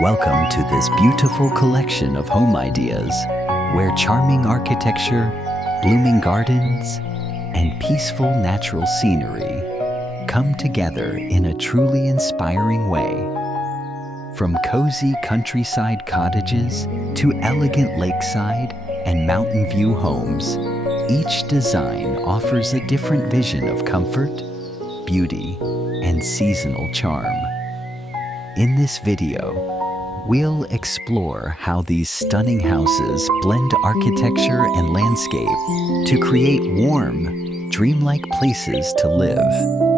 Welcome to this beautiful collection of home ideas where charming architecture, blooming gardens, and peaceful natural scenery come together in a truly inspiring way. From cozy countryside cottages to elegant lakeside and mountain view homes, each design offers a different vision of comfort, beauty, and seasonal charm. In this video, we'll explore how these stunning houses blend architecture and landscape to create warm, dreamlike places to live.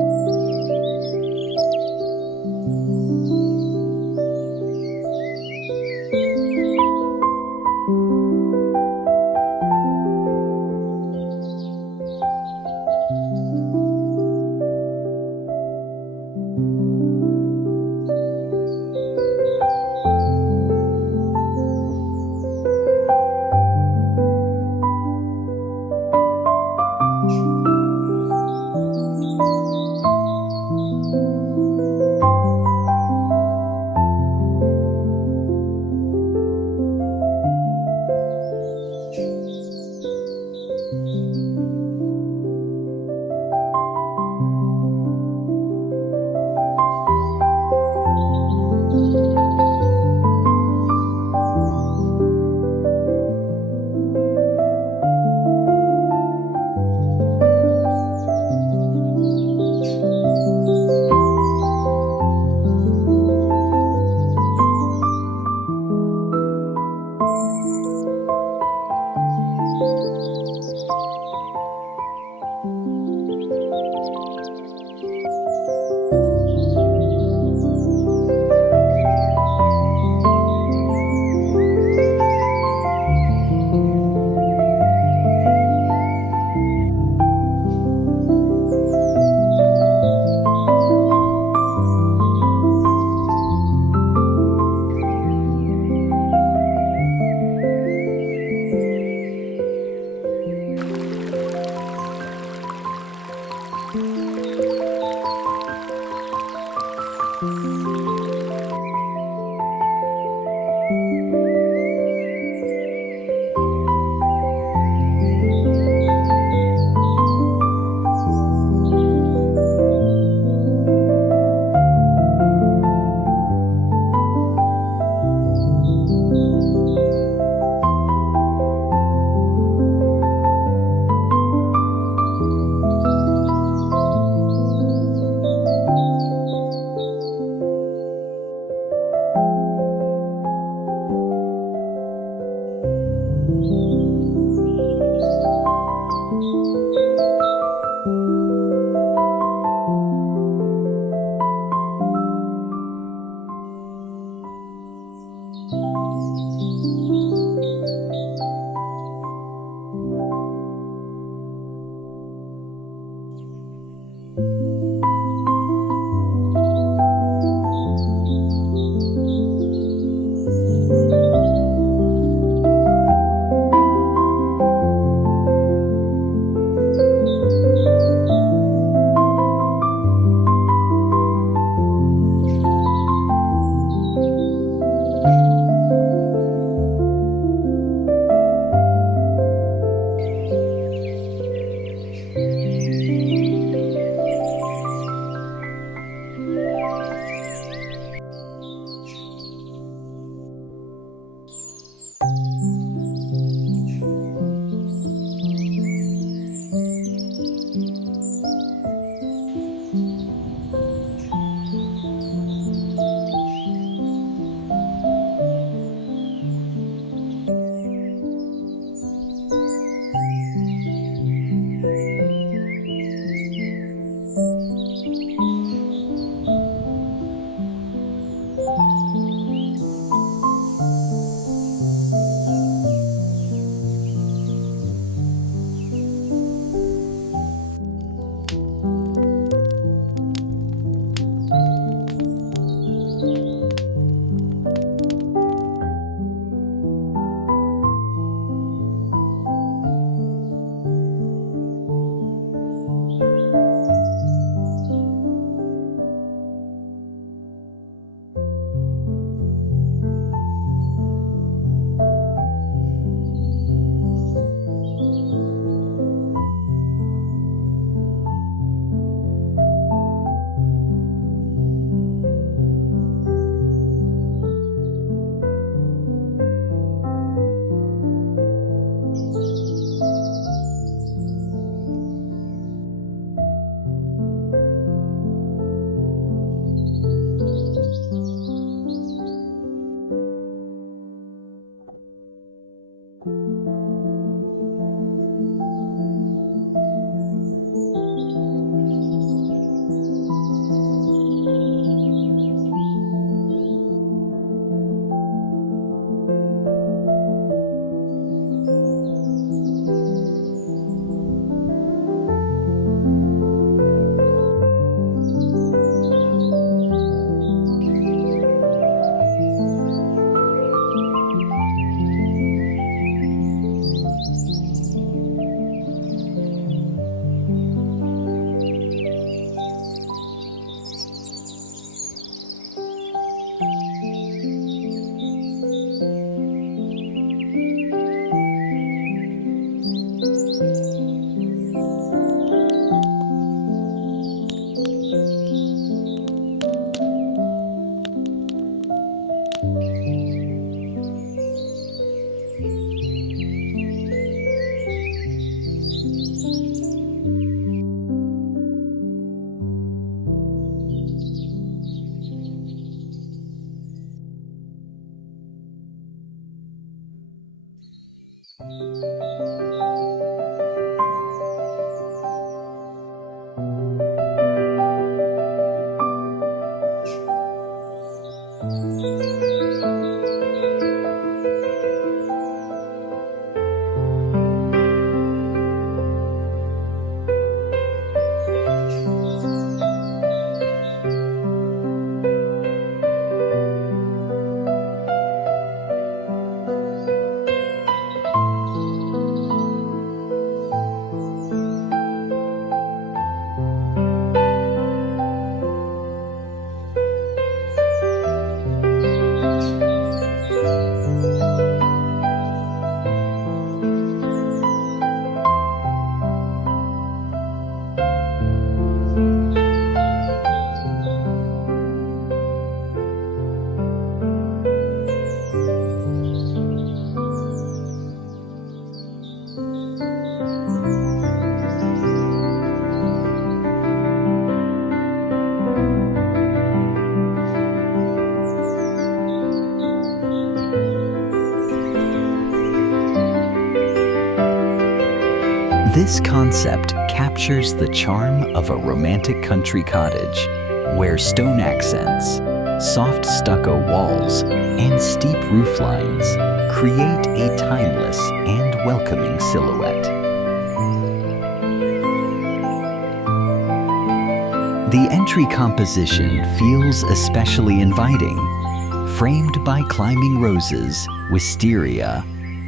This concept captures the charm of a romantic country cottage, where stone accents, soft stucco walls, and steep roof lines create a timeless and welcoming silhouette. The entry composition feels especially inviting, framed by climbing roses, wisteria,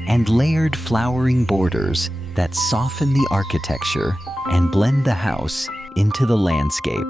and layered flowering borders that soften the architecture and blend the house into the landscape.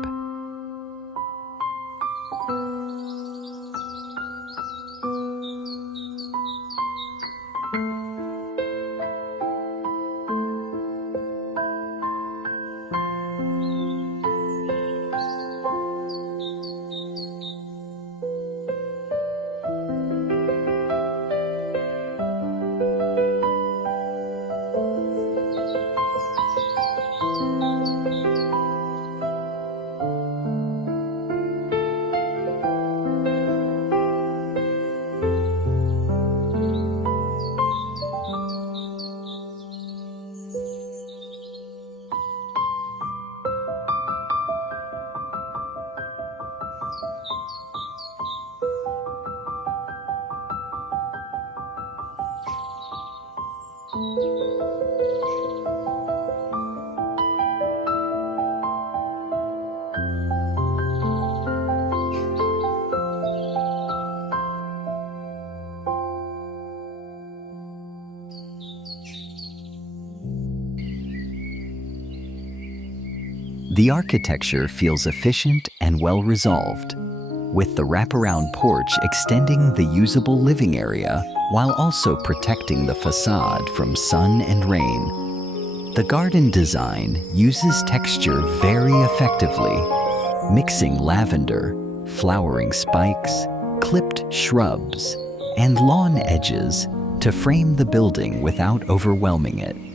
The architecture feels efficient and well-resolved, with the wraparound porch extending the usable living area while also protecting the facade from sun and rain. The garden design uses texture very effectively, mixing lavender, flowering spikes, clipped shrubs, and lawn edges to frame the building without overwhelming it.